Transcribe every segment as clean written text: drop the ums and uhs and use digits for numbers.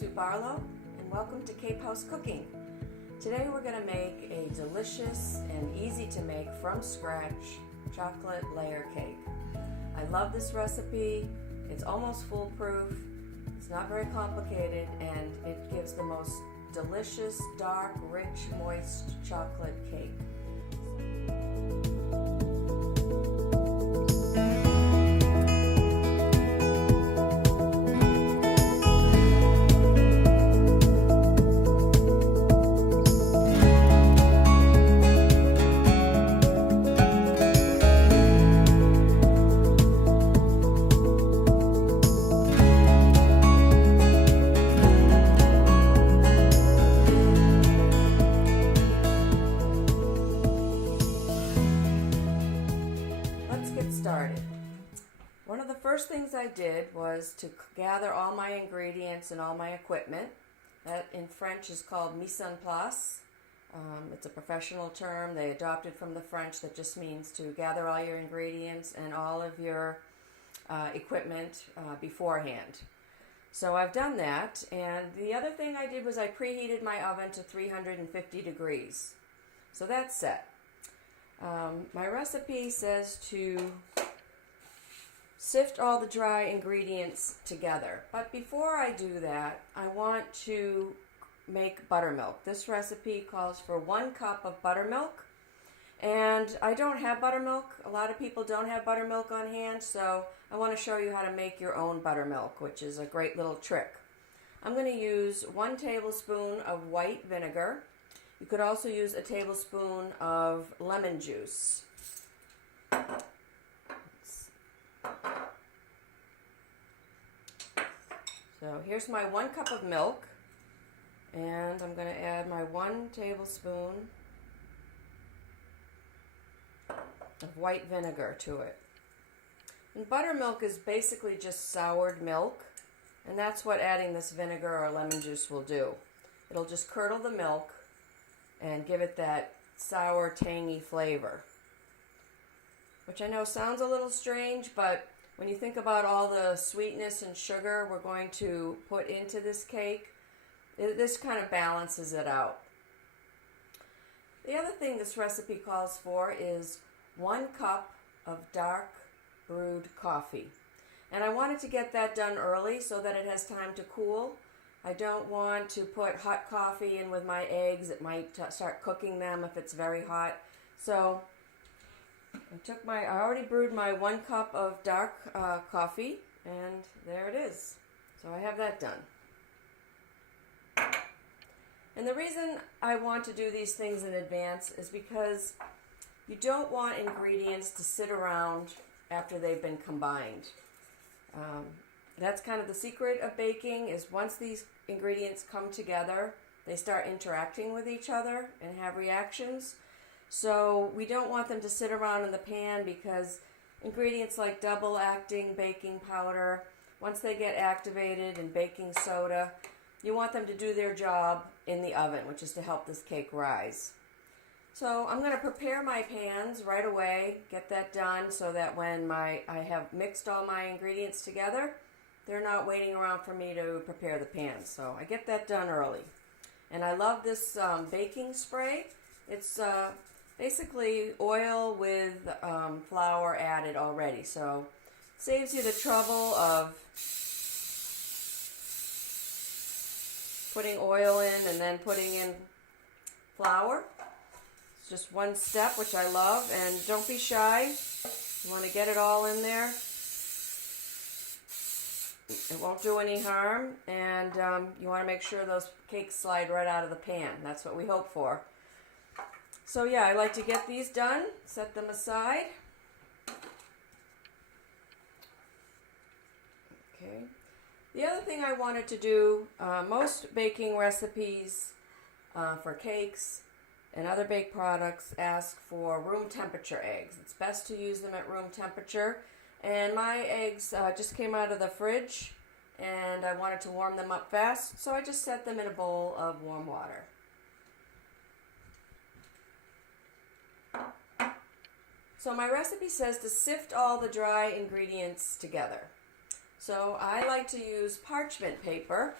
Sue Barlow, and welcome to Cape House Cooking. Today we're going to make a delicious and easy to make from scratch chocolate layer cake. I love this recipe. It's almost foolproof. It's not very complicated, and it gives the most delicious, dark, rich, moist chocolate cake. Started. One of the first things I did was to gather all my ingredients and all my equipment. That in French is called mise en place. It's a professional term they adopted from the French that just means to gather all your ingredients and all of your equipment beforehand. So I've done that, and the other thing I did was I preheated my oven to 350 degrees. So that's set. My recipe says to sift all the dry ingredients together. But before I do that, I want to make buttermilk. This recipe calls for 1 cup of buttermilk. And I don't have buttermilk. A lot of people don't have buttermilk on hand, so I want to show you how to make your own buttermilk, which is a great little trick. I'm going to use 1 tablespoon of white vinegar. You could also use a tablespoon of lemon juice. So here's my 1 cup of milk, and I'm going to add my 1 tablespoon of white vinegar to it. And buttermilk is basically just soured milk, and that's what adding this vinegar or lemon juice will do. It'll just curdle the milk and give it that sour, tangy flavor. Which I know sounds a little strange, but when you think about all the sweetness and sugar we're going to put into this cake, this kind of balances it out. The other thing this recipe calls for is 1 cup of dark brewed coffee. And I wanted to get that done early so that it has time to cool. I don't want to put hot coffee in with my eggs. It might start cooking them if it's very hot. So I already brewed my 1 cup of dark coffee, and there it is. So I have that done. And the reason I want to do these things in advance is because you don't want ingredients to sit around after they've been combined. That's kind of the secret of baking, is once these ingredients come together, they start interacting with each other and have reactions. So we don't want them to sit around in the pan, because ingredients like double-acting baking powder, once they get activated, and baking soda, you want them to do their job in the oven, which is to help this cake rise. So I'm going to prepare my pans right away, get that done so that when I have mixed all my ingredients together, they're not waiting around for me to prepare the pans. So I get that done early. And I love this baking spray. It's basically oil with flour added already. So it saves you the trouble of putting oil in and then putting in flour. It's just one step, which I love. And don't be shy. You want to get it all in there. It won't do any harm, and you want to make sure those cakes slide right out of the pan. That's what we hope for. So yeah, I like to get these done, set them aside. Okay. The other thing I wanted to do, most baking recipes for cakes and other baked products ask for room temperature eggs. It's best to use them at room temperature. And my eggs just came out of the fridge, and I wanted to warm them up fast, so I just set them in a bowl of warm water. So my recipe says to sift all the dry ingredients together. So I like to use parchment paper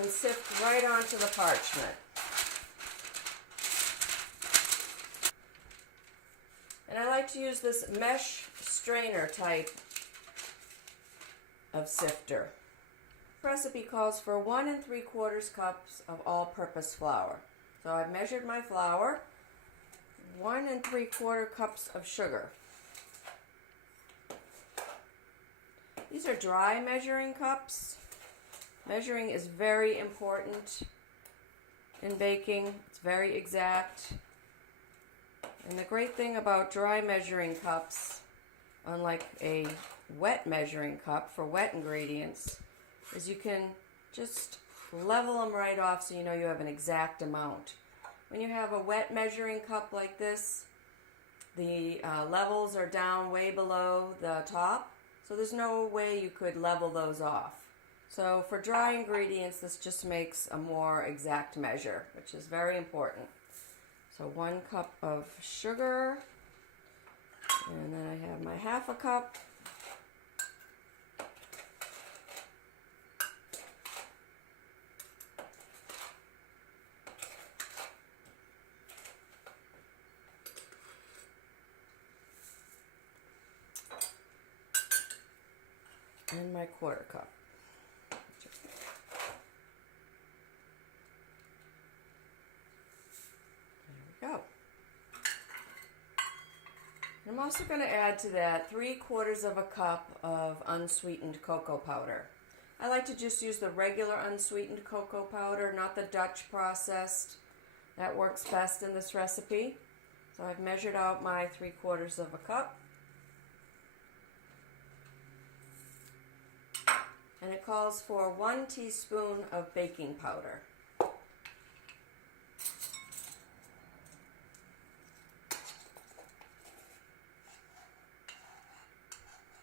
and sift right onto the parchment. And I like to use this mesh strainer type of sifter. The recipe calls for 1 3/4 cups of all-purpose flour. So I've measured my flour, 1 3/4 cups of sugar. These are dry measuring cups. Measuring is very important in baking. It's very exact. And the great thing about dry measuring cups, unlike a wet measuring cup for wet ingredients, is you can just level them right off so you know you have an exact amount. When you have a wet measuring cup like this, the levels are down way below the top, so there's no way you could level those off. So for dry ingredients, this just makes a more exact measure, which is very important. So 1 cup of sugar, and then I have my 1/2 cup. And my 1/4 cup. There we go. I'm also going to add to that 3/4 cup of unsweetened cocoa powder. I like to just use the regular unsweetened cocoa powder, not the Dutch processed. That works best in this recipe. So I've measured out my 3/4 cup. And it calls for 1 teaspoon of baking powder.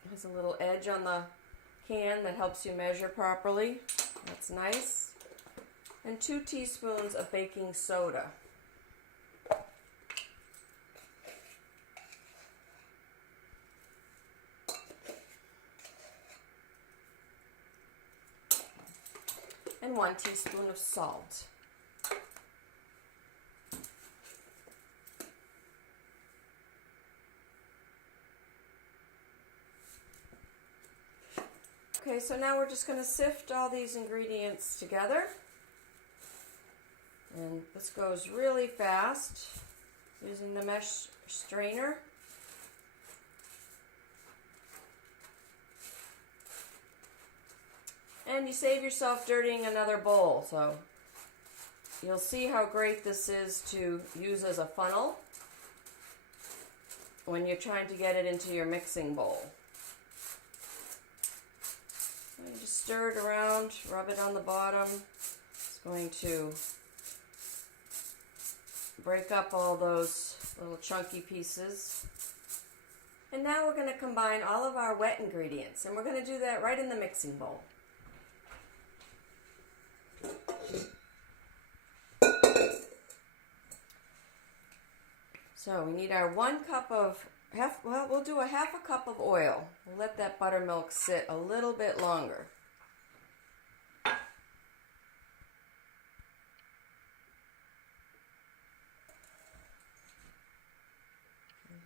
There's a little edge on the can that helps you measure properly. That's nice. And 2 teaspoons of baking soda. And 1 teaspoon of salt. Okay, so now we're just going to sift all these ingredients together. And this goes really fast using the mesh strainer. And you save yourself dirtying another bowl, so you'll see how great this is to use as a funnel when you're trying to get it into your mixing bowl. So you just stir it around, rub it on the bottom. It's going to break up all those little chunky pieces. And now we're going to combine all of our wet ingredients, and we're going to do that right in the mixing bowl. So we need our 1 cup of, we'll do a 1/2 cup of oil. We'll let that buttermilk sit a little bit longer.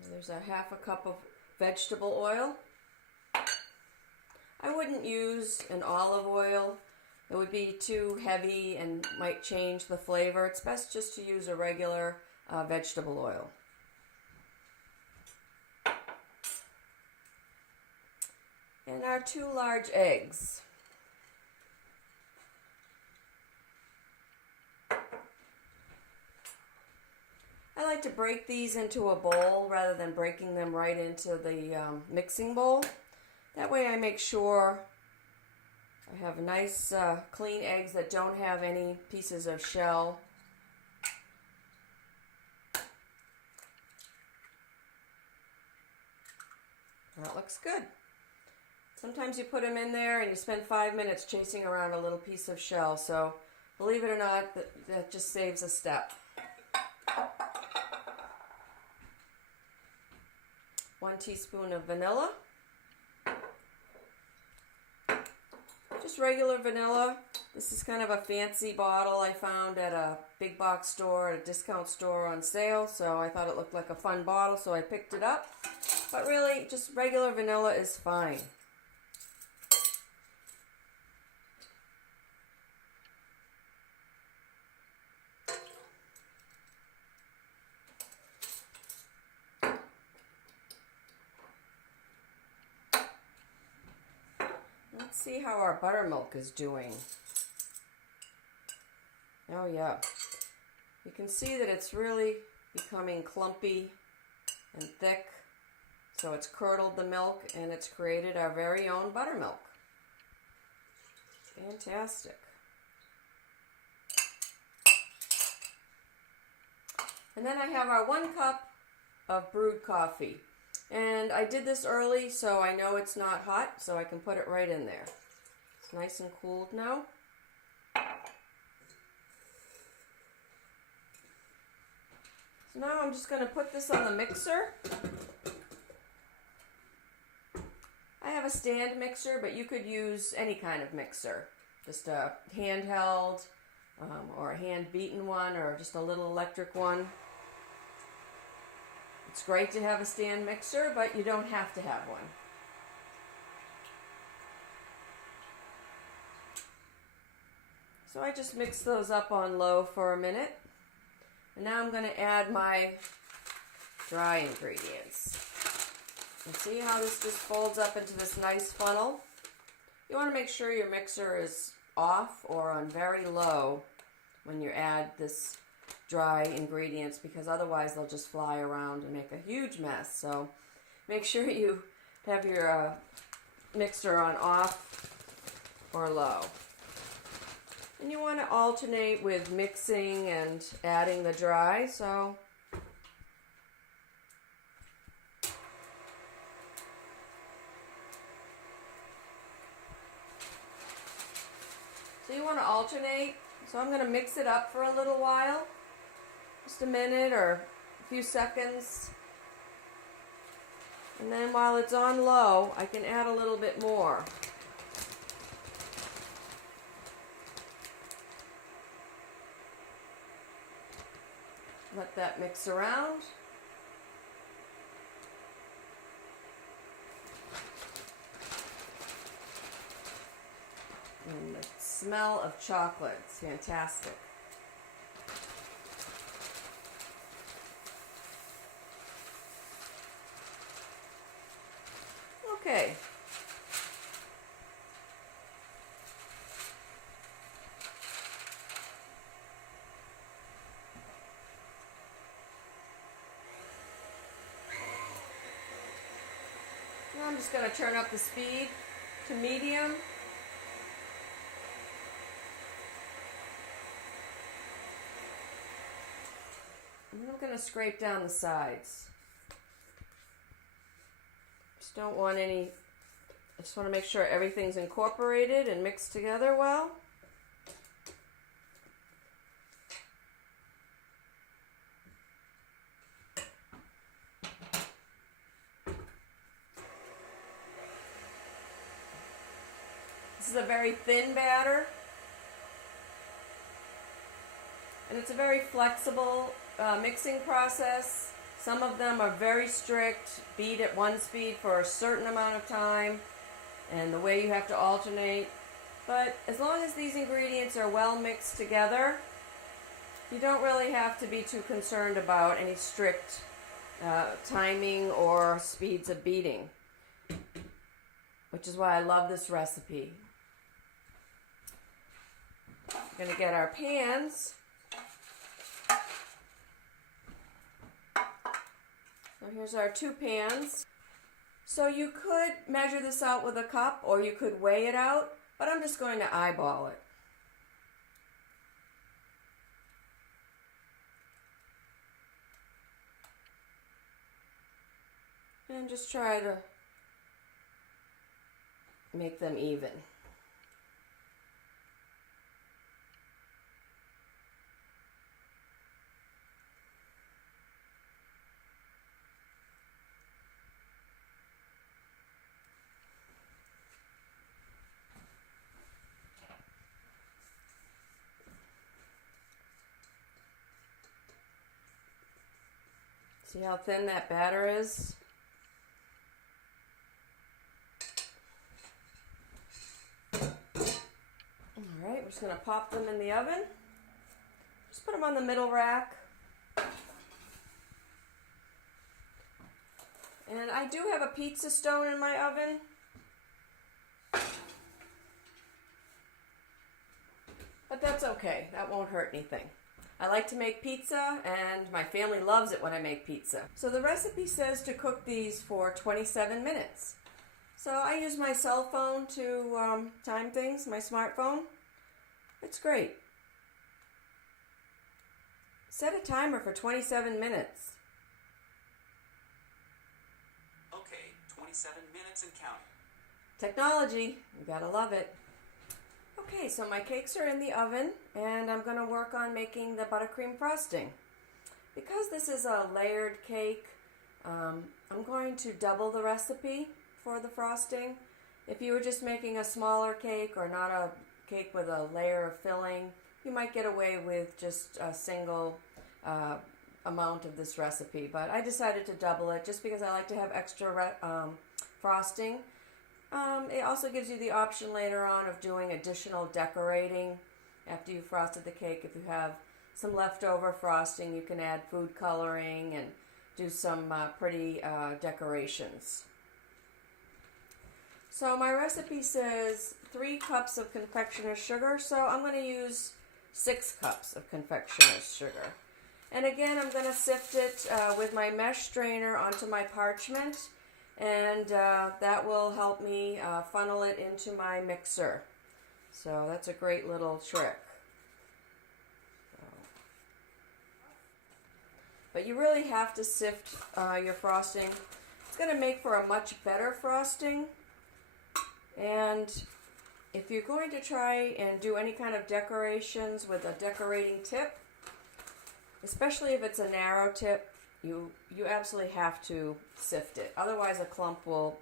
There's a 1/2 cup of vegetable oil. I wouldn't use an olive oil. It would be too heavy and might change the flavor. It's best just to use a regular vegetable oil. And our 2 large eggs. I like to break these into a bowl rather than breaking them right into the mixing bowl. That way I make sure I have nice clean eggs that don't have any pieces of shell. That looks good. Sometimes you put them in there and you spend 5 minutes chasing around a little piece of shell, so believe it or not, that just saves a step. 1 teaspoon of vanilla. Just regular vanilla. This is kind of a fancy bottle I found at a big box store, at a discount store on sale, so I thought it looked like a fun bottle, so I picked it up. But really, just regular vanilla is fine. Let's see how our buttermilk is doing. Oh yeah, you can see that it's really becoming clumpy and thick. So it's curdled the milk and it's created our very own buttermilk. Fantastic. And then I have our 1 cup of brewed coffee. And I did this early so I know it's not hot, so I can put it right in there. It's nice and cooled now. So now I'm just going to put this on the mixer. I have a stand mixer, but you could use any kind of mixer. Just a handheld, or a hand-beaten one, or just a little electric one. It's great to have a stand mixer, but you don't have to have one. So I just mix those up on low for a minute. And now I'm going to add my dry ingredients. And see how this just folds up into this nice funnel? You want to make sure your mixer is off or on very low when you add this dry ingredients, because otherwise they'll just fly around and make a huge mess. So make sure you have your mixer on off or low. And you want to alternate with mixing and adding the dry. So you want to alternate. So I'm going to mix it up for a little while. Just a minute or a few seconds. And then while it's on low, I can add a little bit more. Let that mix around. And the smell of chocolate, it's fantastic. Okay. Now I'm just going to turn up the speed to medium. And I'm going to scrape down the sides. Don't want any, I just want to make sure everything's incorporated and mixed together well. This is a very thin batter, and it's a very flexible mixing process. Some of them are very strict, beat at one speed for a certain amount of time, and the way you have to alternate. But as long as these ingredients are well mixed together, you don't really have to be too concerned about any strict timing or speeds of beating, which is why I love this recipe. We're going to get our pans. So here's our 2 pans. So you could measure this out with a cup, or you could weigh it out, but I'm just going to eyeball it. And just try to make them even. See how thin that batter is? Alright, we're just going to pop them in the oven. Just put them on the middle rack. And I do have a pizza stone in my oven. But that's okay. That won't hurt anything. I like to make pizza, and my family loves it when I make pizza. So the recipe says to cook these for 27 minutes. So I use my cell phone to time things, my smartphone. It's great. Set a timer for 27 minutes. Okay, 27 minutes and counting. Technology, you gotta love it. Okay, so my cakes are in the oven, and I'm going to work on making the buttercream frosting. Because this is a layered cake, I'm going to double the recipe for the frosting. If you were just making a smaller cake or not a cake with a layer of filling, you might get away with just a single amount of this recipe. But I decided to double it just because I like to have extra frosting. It also gives you the option later on of doing additional decorating after you've frosted the cake. If you have some leftover frosting, you can add food coloring and do some pretty decorations. So my recipe says 3 cups of confectioner's sugar, so I'm going to use 6 cups of confectioner's sugar. And again, I'm going to sift it with my mesh strainer onto my parchment. And that will help me funnel it into my mixer. So that's a great little trick. But you really have to sift your frosting. It's going to make for a much better frosting. And if you're going to try and do any kind of decorations with a decorating tip, especially if it's a narrow tip, you absolutely have to sift it. Otherwise a clump will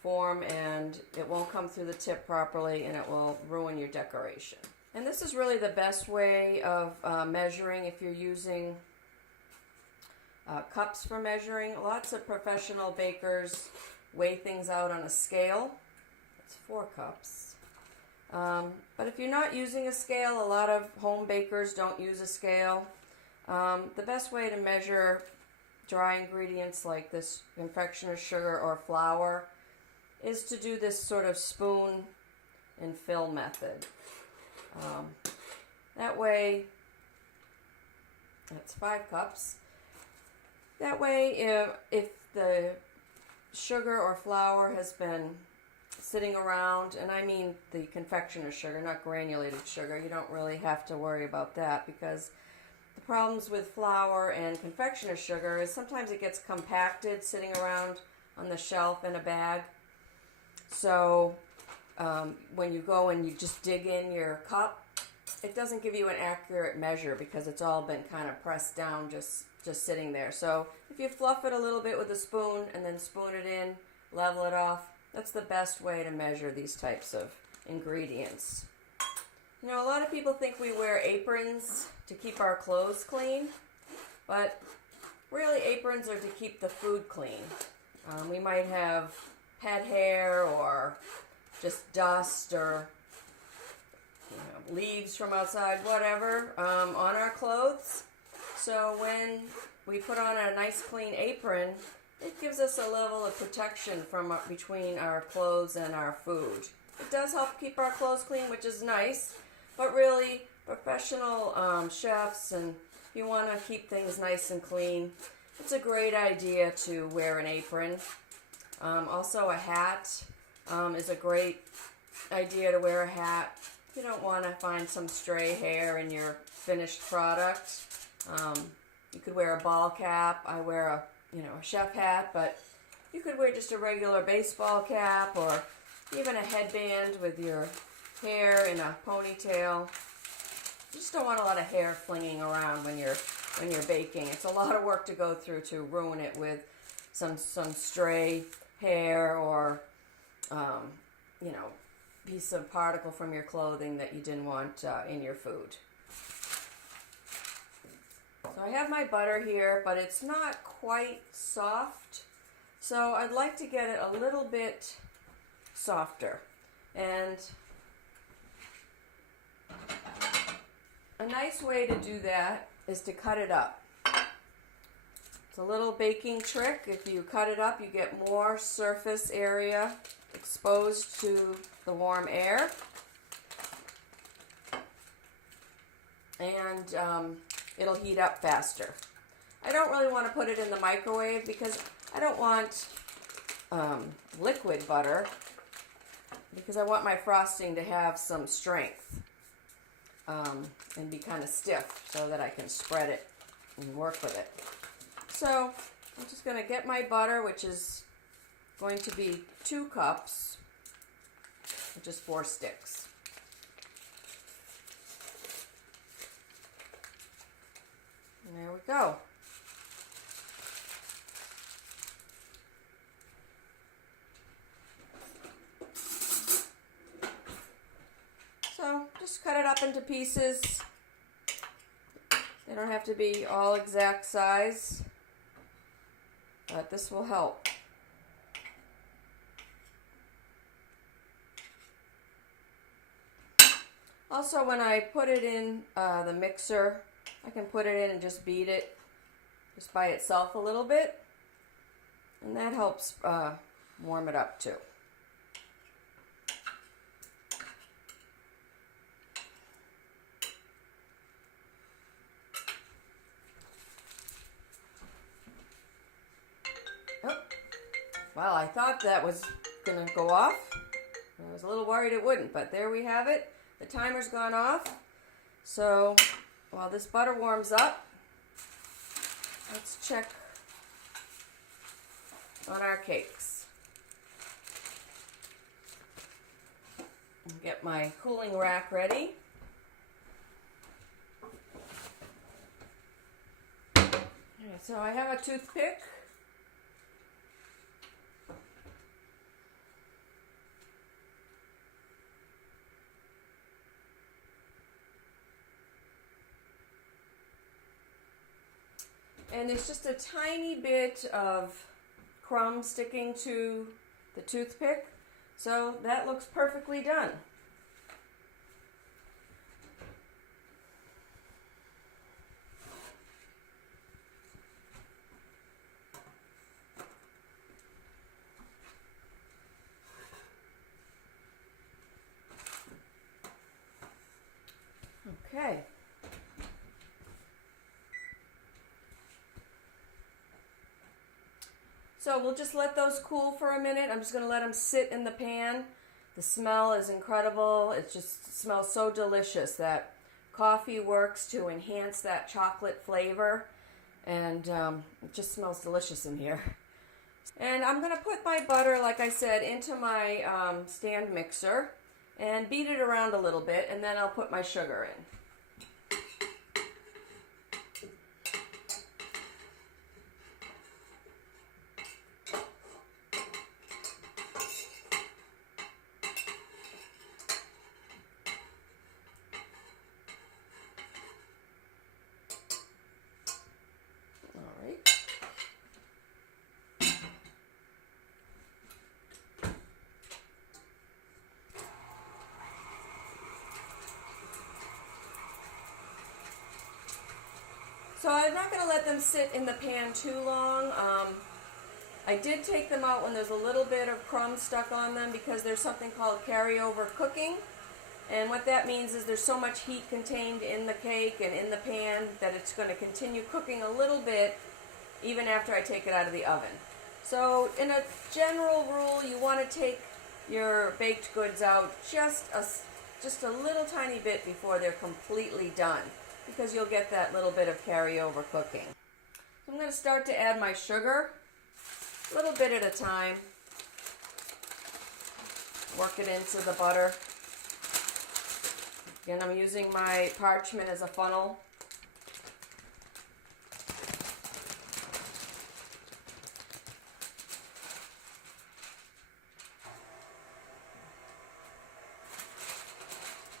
form and it won't come through the tip properly and it will ruin your decoration. And this is really the best way of measuring if you're using cups for measuring. Lots of professional bakers weigh things out on a scale. It's 4 cups. But if you're not using a scale, a lot of home bakers don't use a scale. The best way to measure dry ingredients like this confectioner's sugar or flour is to do this sort of spoon and fill method. That way, that's 5 cups. That way, if the sugar or flour has been sitting around, and I mean the confectioner's sugar, not granulated sugar, you don't really have to worry about that, because the problems with flour and confectioner's sugar is sometimes it gets compacted sitting around on the shelf in a bag. So when you go and you just dig in your cup, it doesn't give you an accurate measure because it's all been kind of pressed down just sitting there. So if you fluff it a little bit with a spoon and then spoon it in, level it off, that's the best way to measure these types of ingredients. You know, a lot of people think we wear aprons to keep our clothes clean, but really aprons are to keep the food clean. We might have pet hair or just dust or leaves from outside, whatever, on our clothes. So when we put on a nice clean apron, it gives us a level of protection from between our clothes and our food. It does help keep our clothes clean, which is nice. But really, professional chefs, and if you want to keep things nice and clean, it's a great idea to wear an apron. Also, a hat is a great idea to wear a hat. You don't want to find some stray hair in your finished product. You could wear a ball cap. I wear a chef hat, but you could wear just a regular baseball cap or even a headband with your hair in a ponytail. You just don't want a lot of hair flinging around when you're baking. It's a lot of work to go through to ruin it with some stray hair or piece of particle from your clothing that you didn't want in your food. So I have my butter here, but it's not quite soft. So I'd like to get it a little bit softer. And a nice way to do that is to cut it up. It's a little baking trick. If you cut it up, you get more surface area exposed to the warm air. And it'll heat up faster. I don't really want to put it in the microwave because I don't want liquid butter, because I want my frosting to have some strength and be kind of stiff so that I can spread it and work with it. So I'm just going to get my butter, which is going to be 2 cups, which is 4 sticks. And there we go. So just cut it up into pieces. They don't have to be all exact size, but this will help. Also, when I put it in the mixer, I can put it in and just beat it just by itself a little bit, and that helps warm it up too. Oh, well, I thought that was going to go off. I was a little worried it wouldn't, but there we have it. The timer's gone off. So while this butter warms up, let's check on our cakes. Get my cooling rack ready. Okay, so I have a toothpick. And there's just a tiny bit of crumb sticking to the toothpick, so that looks perfectly done. Okay. So we'll just let those cool for a minute. I'm just going to let them sit in the pan. The smell is incredible. It just smells so delicious. That coffee works to enhance that chocolate flavor, and it just smells delicious in here. And I'm going to put my butter, like I said, into my stand mixer and beat it around a little bit, and then I'll put my sugar in. So I'm not going to let them sit in the pan too long. I did take them out when there's a little bit of crumb stuck on them, because there's something called carryover cooking. And what that means is there's so much heat contained in the cake and in the pan that it's going to continue cooking a little bit even after I take it out of the oven. So in a general rule, you want to take your baked goods out just a little tiny bit before they're completely done, because you'll get that little bit of carryover cooking. So I'm going to start to add my sugar, a little bit at a time. Work it into the butter. Again, I'm using my parchment as a funnel.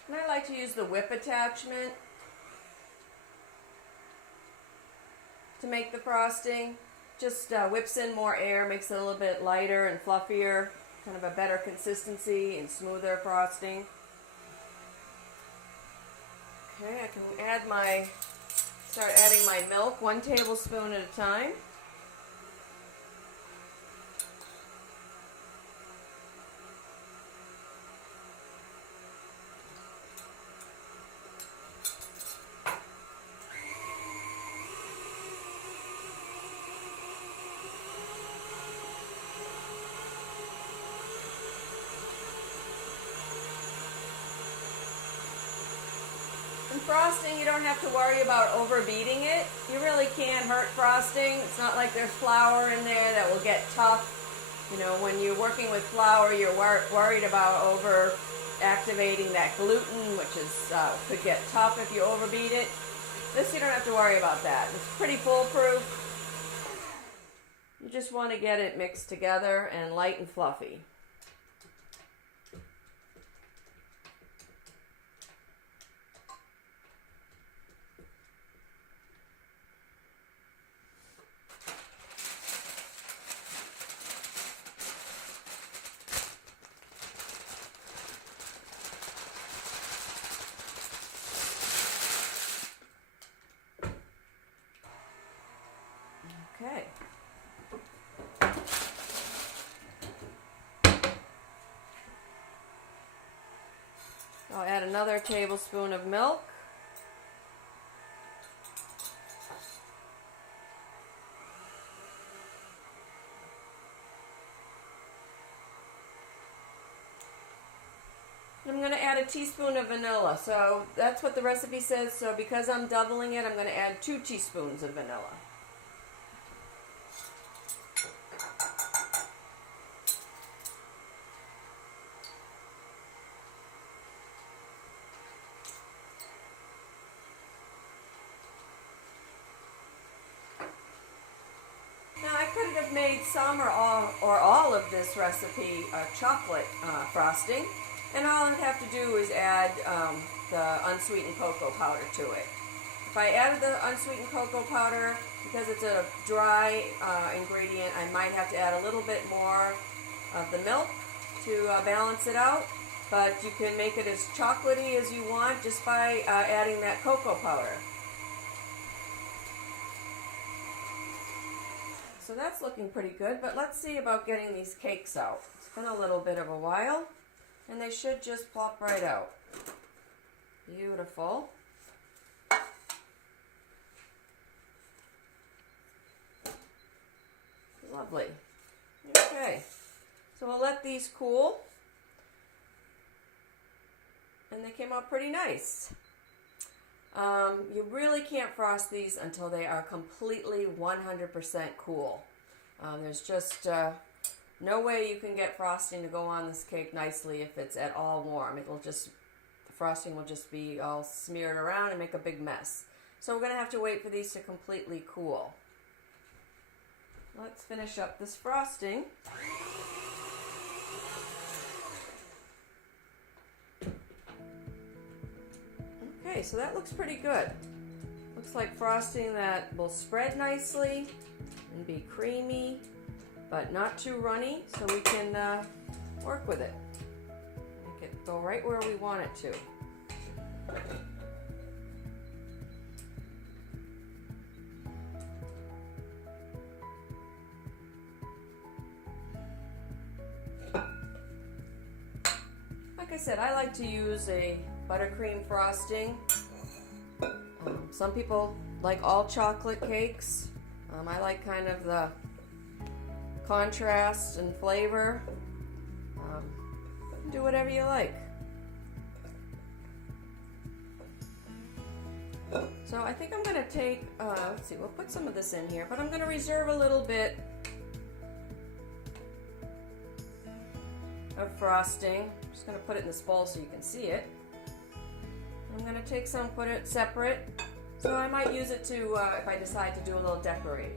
And I like to use the whip attachment. make the frosting. Just whips in more air, makes it a little bit lighter and fluffier, kind of a better consistency and smoother frosting. Okay, I can start adding my milk, 1 tablespoon at a time. In frosting, you don't have to worry about overbeating it. You really can't hurt frosting. It's not like there's flour in there that will get tough. You know, when you're working with flour, you're worried about over activating that gluten, which is could get tough if you overbeat it. This, you don't have to worry about that. It's pretty foolproof. You just want to get it mixed together and light and fluffy. Okay. I'll add another tablespoon of milk. I'm going to add a teaspoon of vanilla. So that's what the recipe says. So because I'm doubling it, I'm going to add 2 teaspoons of vanilla. Now I could have made some or all of this recipe chocolate frosting, and all I'd have to do is add the unsweetened cocoa powder to it. If I added the unsweetened cocoa powder, because it's a dry ingredient, I might have to add a little bit more of the milk to balance it out, but you can make it as chocolatey as you want just by adding that cocoa powder. So that's looking pretty good, but let's see about getting these cakes out. It's been a little bit of a while, and they should just plop right out. Beautiful. Lovely. Okay, so we'll let these cool, and they came out pretty nice. You really can't frost these until they are completely 100% cool. There's just no way you can get frosting to go on this cake nicely if it's at all warm. The frosting will just be all smeared around and make a big mess. So we're going to have to wait for these to completely cool. Let's finish up this frosting. Okay, so that looks pretty good. Looks like frosting that will spread nicely and be creamy, but not too runny, so we can work with it. Make it go right where we want it to. Like I said, I like to use a buttercream frosting. Some people like all chocolate cakes. I like kind of the contrast and flavor. Do whatever you like. So I think I'm going to take, let's see, we'll put some of this in here, but I'm going to reserve a little bit of frosting. I'm just going to put it in this bowl so you can see it. I'm going to take some, put it separate, so I might use it to, if I decide to do a little decorating.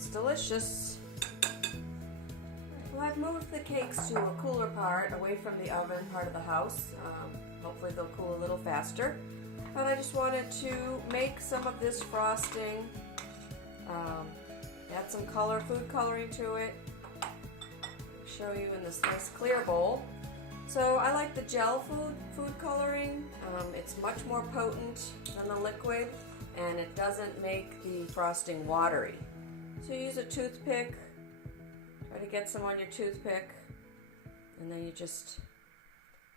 It's delicious. Well, I've moved the cakes to a cooler part, away from the oven part of the house. Hopefully they'll cool a little faster. But I just wanted to make some of this frosting, add some color, food coloring to it, show you in this nice clear bowl. So I like the gel food coloring. It's much more potent than the liquid, and it doesn't make the frosting watery. So you use a toothpick, try to get some on your toothpick, and then you just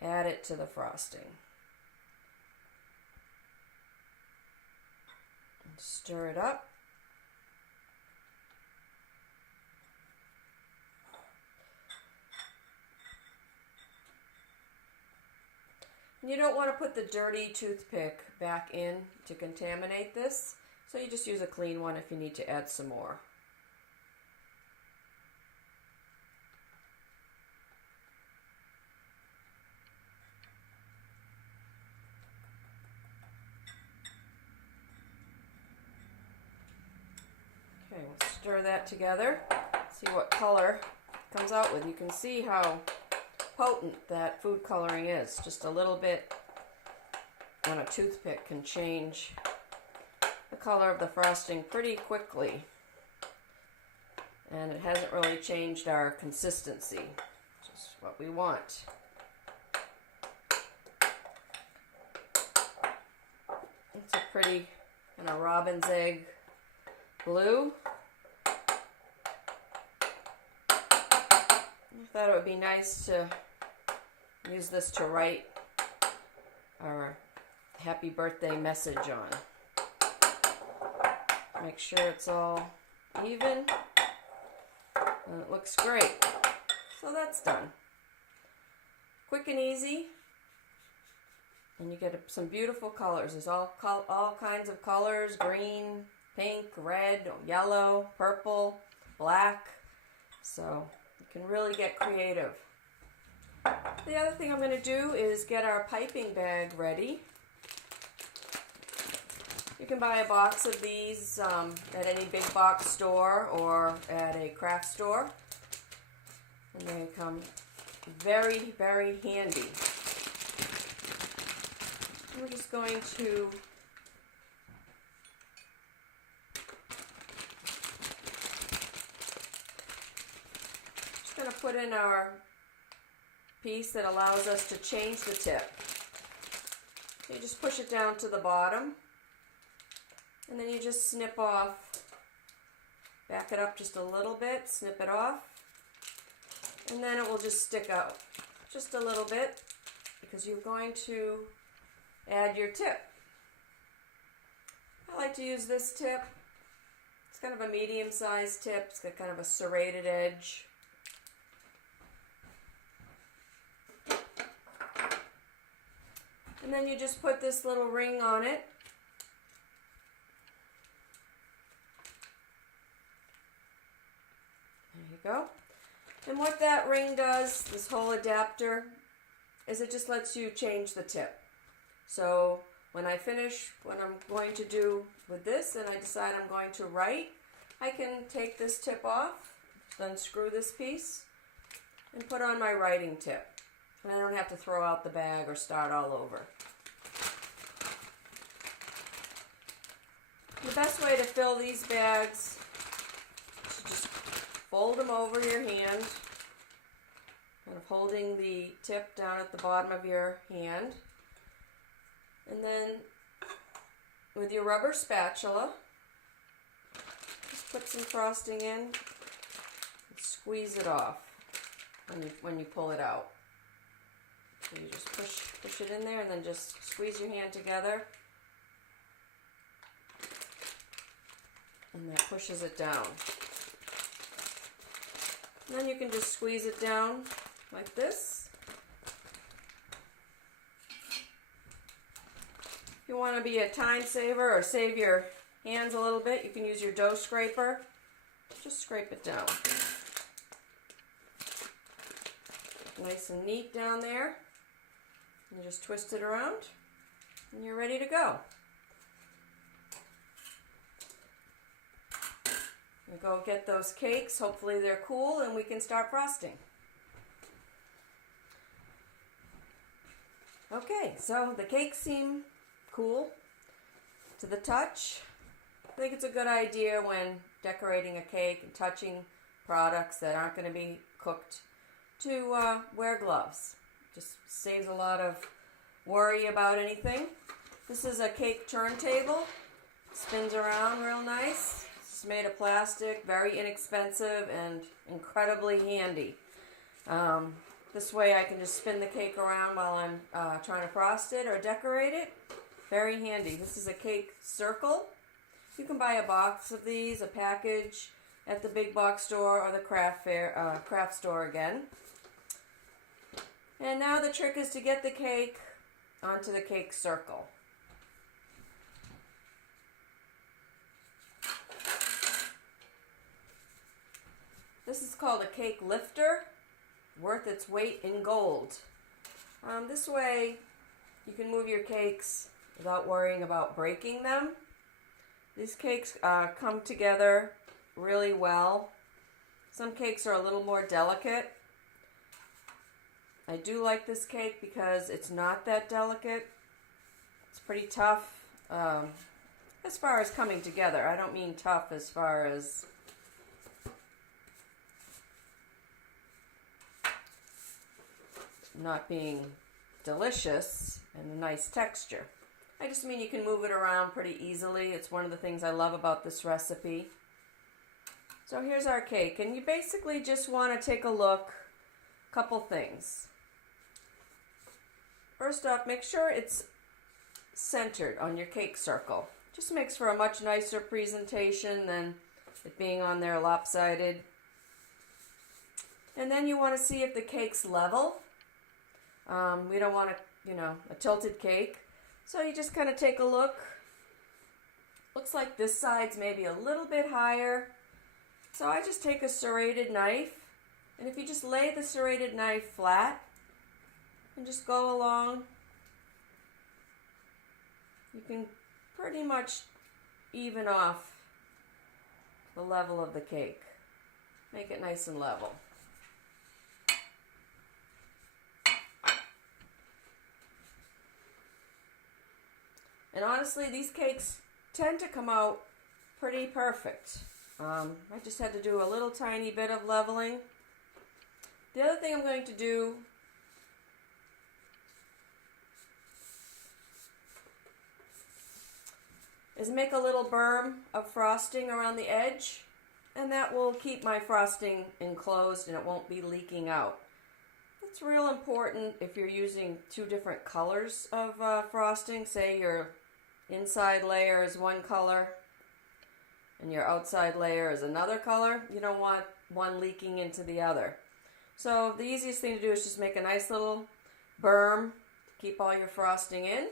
add it to the frosting. And stir it up. You don't want to put the dirty toothpick back in to contaminate this, so you just use a clean one if you need to add some more. Okay, we'll stir that together, see what color it comes out with. You can see how potent that food coloring is. Just a little bit on a toothpick can change the color of the frosting pretty quickly. And it hasn't really changed our consistency, which is what we want. It's a pretty kind of robin's egg blue. I thought it would be nice to use this to write our happy birthday message on. Make sure it's all even, and it looks great. So that's done. Quick and easy, and you get some beautiful colors. There's all kinds of colors: green, pink, red, yellow, purple, black. So you can really get creative. The other thing I'm going to do is get our piping bag ready. You can buy a box of these at any big box store or at a craft store. And they come very, very handy. We're just going to put in our piece that allows us to change the tip. So you just push it down to the bottom, and then you just snip off, back it up just a little bit, snip it off, and then it will just stick out just a little bit because you're going to add your tip. I like to use this tip. It's kind of a medium-sized tip. It's got kind of a serrated edge. And then you just put this little ring on it. There you go. And what that ring does, this whole adapter, is it just lets you change the tip. So when I finish what I'm going to do with this and I decide I'm going to write, I can take this tip off, unscrew this piece, and put on my writing tip. And I don't have to throw out the bag or start all over. The best way to fill these bags is to just fold them over your hand, kind of holding the tip down at the bottom of your hand. And then with your rubber spatula, just put some frosting in and squeeze it off when you pull it out. So you just push it in there and then just squeeze your hand together. And that pushes it down. And then you can just squeeze it down like this. If you want to be a time saver or save your hands a little bit, you can use your dough scraper. Just scrape it down. Nice and neat down there. You just twist it around and you're ready to go. go get those cakes. Hopefully they're cool and we can start frosting. Okay, so the cakes seem cool to the touch. I think it's a good idea when decorating a cake and touching products that aren't going to be cooked to wear gloves. Just saves a lot of worry about anything. This is a cake turntable. Spins around real nice. It's made of plastic, very inexpensive and incredibly handy. This way I can just spin the cake around while I'm trying to frost it or decorate it. Very handy. This is a cake circle. You can buy a box of these, a package, at the big box store or the craft store again. And now the trick is to get the cake onto the cake circle. This is called a cake lifter, worth its weight in gold. This way you can move your cakes without worrying about breaking them. These cakes come together really well. Some cakes are a little more delicate. I do like this cake because it's not that delicate. It's pretty tough as far as coming together. I don't mean tough as far as not being delicious and a nice texture. I just mean you can move it around pretty easily. It's one of the things I love about this recipe. So here's our cake, and you basically just want to take a look. Couple things. First off, make sure it's centered on your cake circle. Just makes for a much nicer presentation than it being on there lopsided. And then you want to see if the cake's level. We don't want a tilted cake. So you just kind of take a look. Looks like this side's maybe a little bit higher. So I just take a serrated knife, and if you just lay the serrated knife flat and just go along, you can pretty much even off the level of the cake. Make it nice and level. And honestly, these cakes tend to come out pretty perfect. I just had to do a little tiny bit of leveling. The other thing I'm going to do is make a little berm of frosting around the edge, and that will keep my frosting enclosed and it won't be leaking out. It's real important if you're using two different colors of frosting. Say your inside layer is one color and your outside layer is another color. You don't want one leaking into the other. So the easiest thing to do is just make a nice little berm to keep all your frosting in.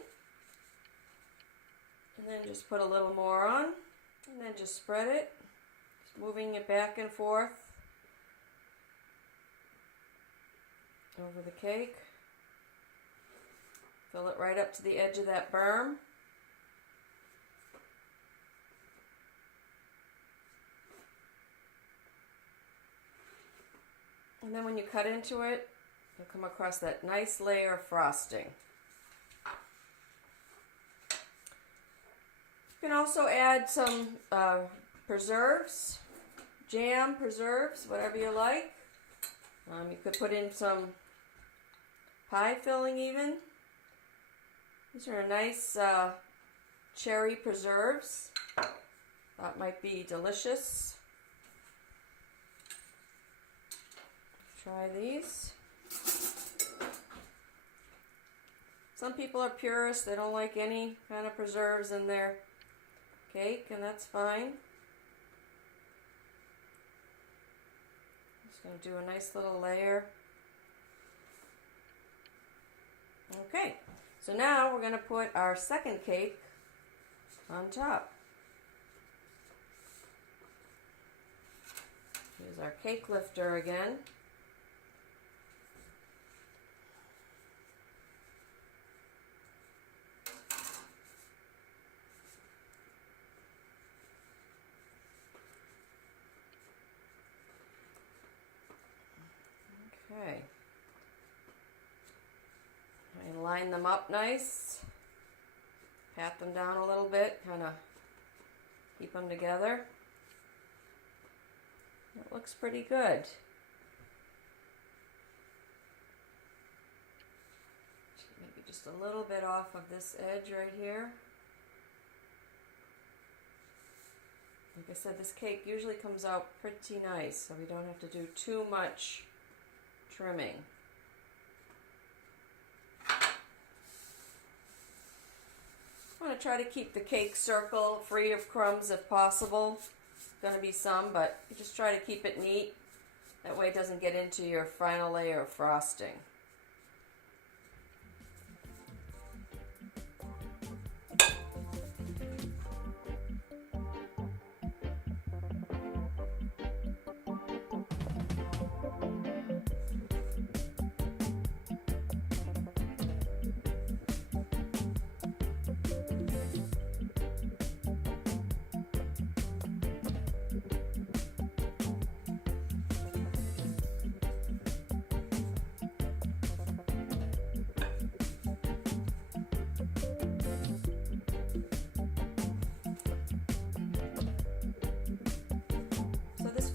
And then just put a little more on, and then just spread it, just moving it back and forth over the cake. Fill it right up to the edge of that berm. And then when you cut into it, you'll come across that nice layer of frosting. You can also add some preserves, jam, preserves, whatever you like. You could put in some pie filling even. These are nice cherry preserves. That might be delicious. Try these. Some people are purists. They don't like any kind of preserves in their cake, and that's fine. Just going to do a nice little layer. Okay, so now we're going to put our second cake on top. Here's our cake lifter again. line them up nice. Pat them down a little bit, kind of keep them together. It looks pretty good. Maybe just a little bit off of this edge right here. Like I said, this cake usually comes out pretty nice, so we don't have to do too much trimming. I want to try to keep the cake circle free of crumbs if possible. There's going to be some, but you just try to keep it neat. That way it doesn't get into your final layer of frosting.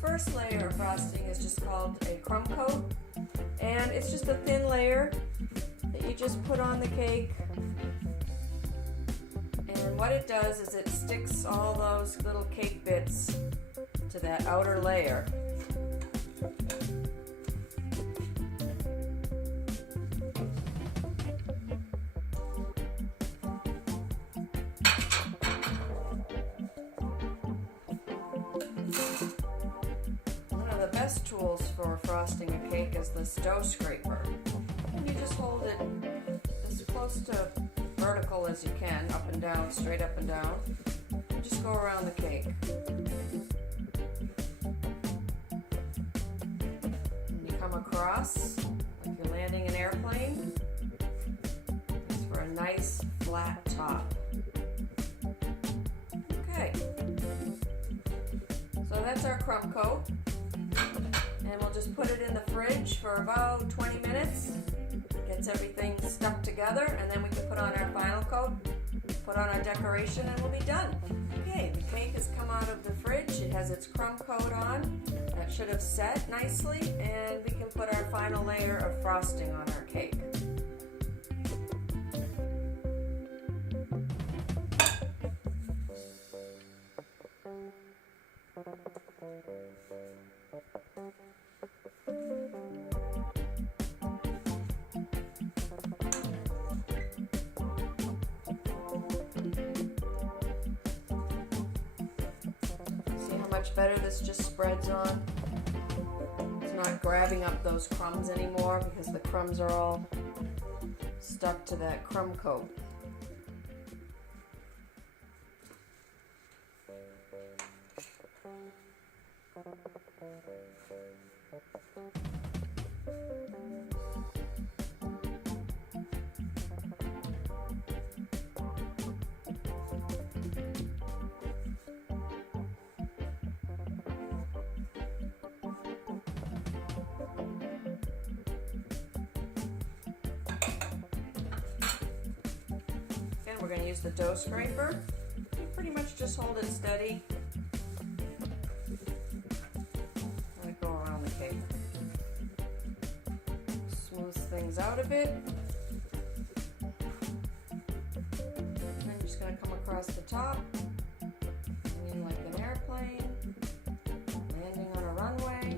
First layer of frosting is just called a crumb coat, and it's just a thin layer that you just put on the cake, and what it does is it sticks all those little cake bits to that outer layer. Best tools for frosting a cake is this dough scraper. And you just hold it as close to vertical as you can, up and down, straight up and down. And just go around the cake. And you come across like you're landing an airplane. It's for a nice flat top. Okay. So that's our crumb coat. And we'll just put it in the fridge for about 20 minutes. Gets everything stuck together, and then we can put on our final coat, put on our decoration, and we'll be done. Okay, the cake has come out of the fridge. It has its crumb coat on. That should have set nicely, and we can put our final layer of frosting on our cake. Much better this just spreads on. It's not grabbing up those crumbs anymore because the crumbs are all stuck to that crumb coat. We're going to use the dough scraper. You pretty much just hold it steady. Let it go around the cake. Smooth things out a bit. And I'm just going to come across the top, landing like an airplane, landing on a runway.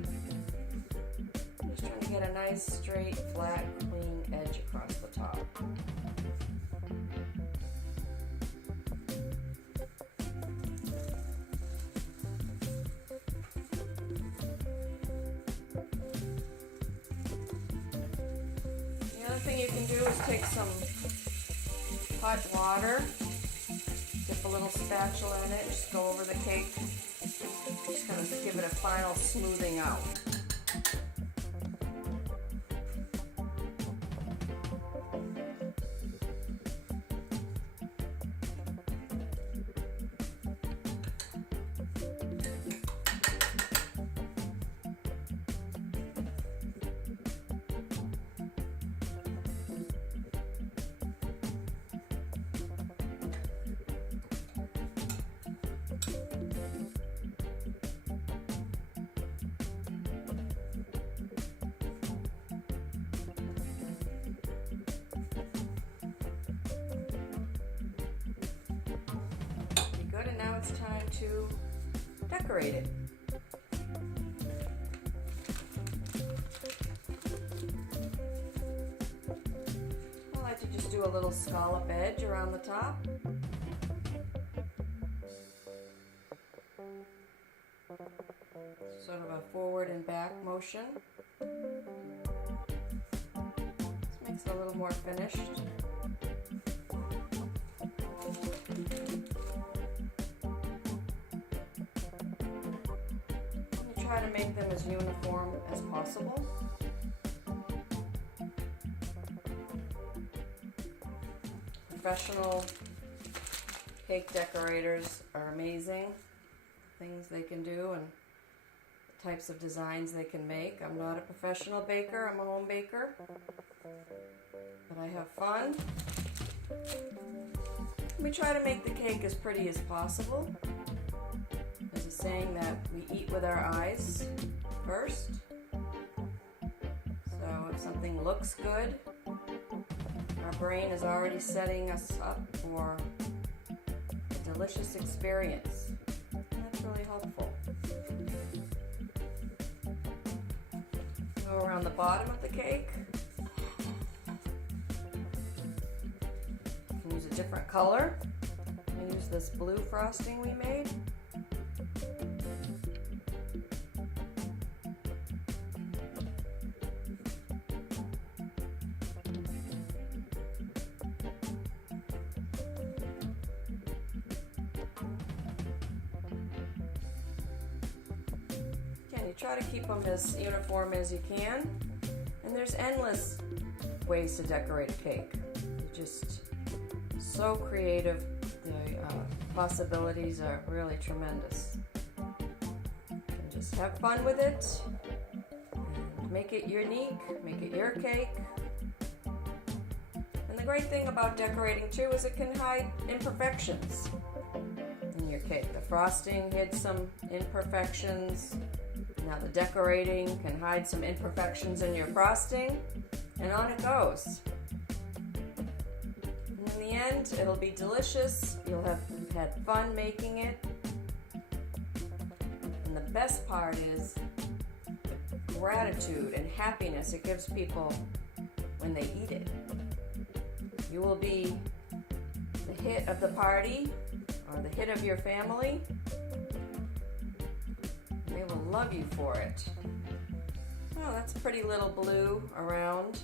Just trying to get a nice, straight, flat, clean edge across the top. Thing you can do is take some hot water, dip a little spatula in it, just go over the cake, just kind of give it a final smoothing out. to decorate it. I like to just do a little scallop edge around the top. Sort of a forward and back motion. This makes it a little more finished. And try to make them as uniform as possible. Professional cake decorators are amazing. Things they can do and the types of designs they can make. I'm not a professional baker, I'm a home baker, but I have fun. We try to make the cake as pretty as possible. There's a saying that we eat with our eyes first. So if something looks good, our brain is already setting us up for a delicious experience. That's really helpful. Go around the bottom of the cake. You can use a different color. I use this blue frosting we made. You try to keep them as uniform as you can, and there's endless ways to decorate a cake. You're just so creative. The possibilities are really tremendous. You can just have fun with it, and make it unique, make it your cake. And the great thing about decorating too is it can hide imperfections in your cake. The frosting hid some imperfections. Now the decorating can hide some imperfections in your frosting, and on it goes. And in the end, it'll be delicious. You'll have had fun making it. And the best part is the gratitude and happiness it gives people when they eat it. You will be the hit of the party or the hit of your family. They will love you for it. Oh, that's a pretty little blue around.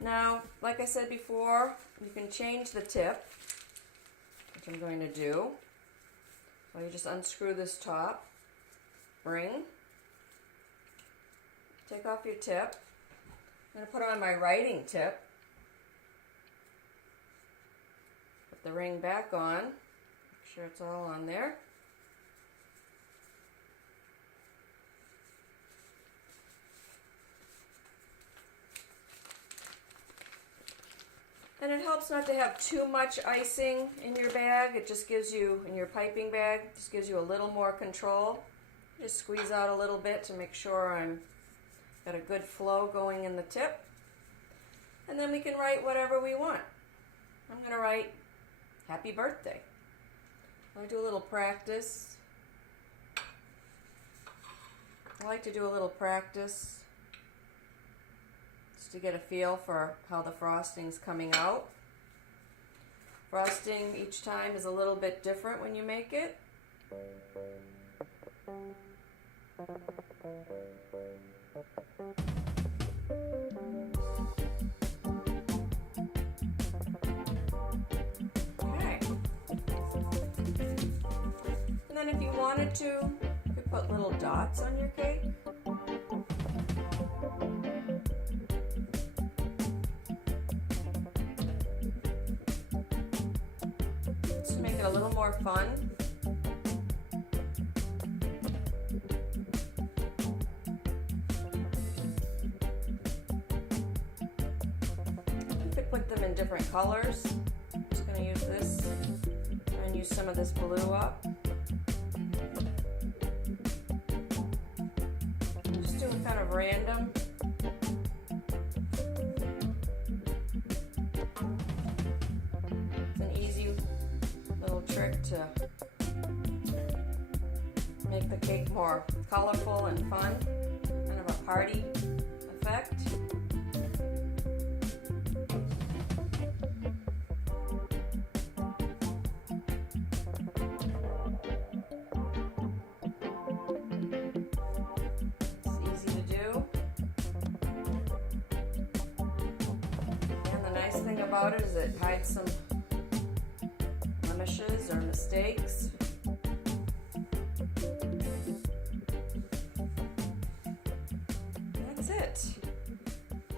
Now, like I said before, you can change the tip, which I'm going to do. So you just unscrew this top, take off your tip. I'm going to put on my writing tip. Put the ring back on, make sure it's all on there. And it helps not to have too much icing in your bag. It just gives you, in your piping bag, just gives you a little more control. Just squeeze out a little bit to make sure I'm got a good flow going in the tip. And then we can write whatever we want. I'm going to write happy birthday. I do a little practice. I like to do a little practice to get a feel for how the frosting's coming out. Frosting each time is a little bit different when you make it. Okay. And then if you wanted to, you could put little dots on your cake. A little more fun. You could put them in different colors. I'm just going to use this and use some of this blue up. I'm just doing kind of random. It's an easy little trick to make the cake more colorful and fun, kind of a party effect. It's easy to do. And the nice thing about it is it hides some blemishes or mistakes. That's it.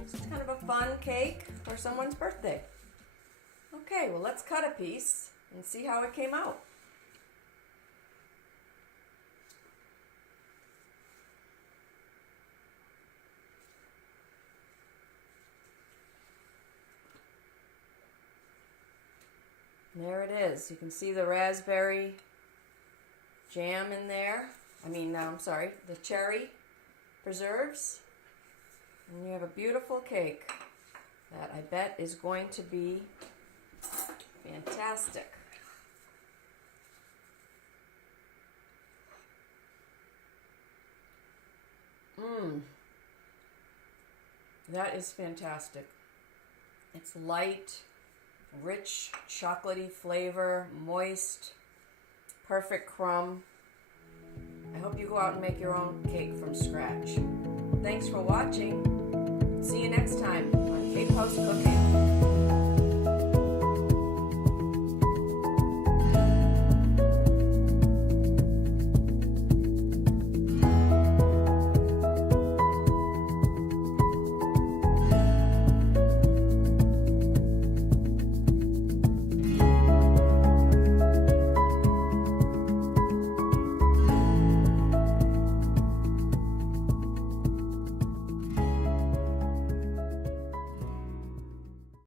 It's kind of a fun cake for someone's birthday. Okay, well, let's cut a piece and see how it came out. There it is. You can see the raspberry jam in there. The cherry preserves. And you have a beautiful cake that I bet is going to be fantastic. That is fantastic. It's light, rich, chocolatey flavor, moist, perfect crumb. I hope you go out and make your own cake from scratch. Thanks for watching. See you next time on Cake House Cooking.